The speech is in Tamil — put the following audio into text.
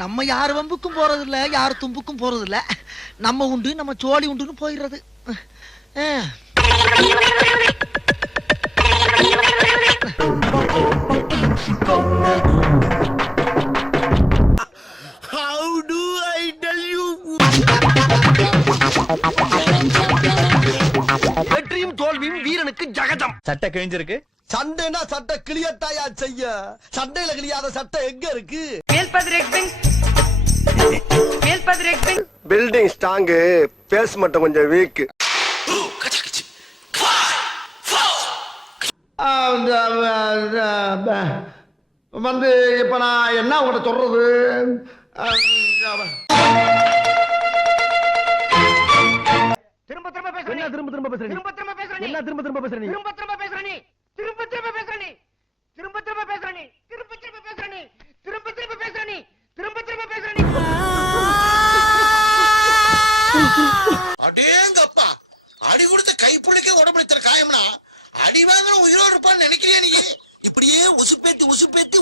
நம்ம யார் வம்புக்கும் போறது இல்ல, யார் தும்புக்கும் போறது இல்ல. நம்ம உண்டு, நம்ம சோழி உண்டுன்னு போயிடுறது. How do I tell you? வெற்றியும் தோல்வியும் வீரனுக்கு ஜகதம். சட்டை கிழிஞ்சிருக்கு. சண்டைனா சட்டை கிளியத்தாயா செய்ய. சண்டையில கிளியாத சட்டை எங்க இருக்கு? பில்டிங் ஸ்ட்ராங், பேஸ் மட்டும் கொஞ்சம் வீக். வந்து இப்ப நான் என்ன உங்கள்ட்ட சொல்றது? திரும்ப திரும்ப பேசுற நீ. திரும்ப திரும்ப பேசுற நீ. திரும்ப திரும்ப பேசுற நீ. என்ன திரும்ப திரும்ப பேசுற நீ? திரும்ப திரும்ப பேசுற நீ. திரும்ப திரும்ப பேசுற நீ. திரும்ப திரும்ப பேசுற நீ. திரும்ப திரும்ப பேசுற நீ. திரும்ப திரும்ப பேசுற நீ. திரும்ப திரும்ப பேசுற நீ. அடேங்கப்பா, அடி கொடுத்த கைப்புள்ளிக்கே உடம்புல காயம்னா அடி வாங்குற உயிரோடு இருப்பான்னு நினைக்கிறியா நீ? இப்படியே உசுப்பேத்தி உசுப்பேத்தி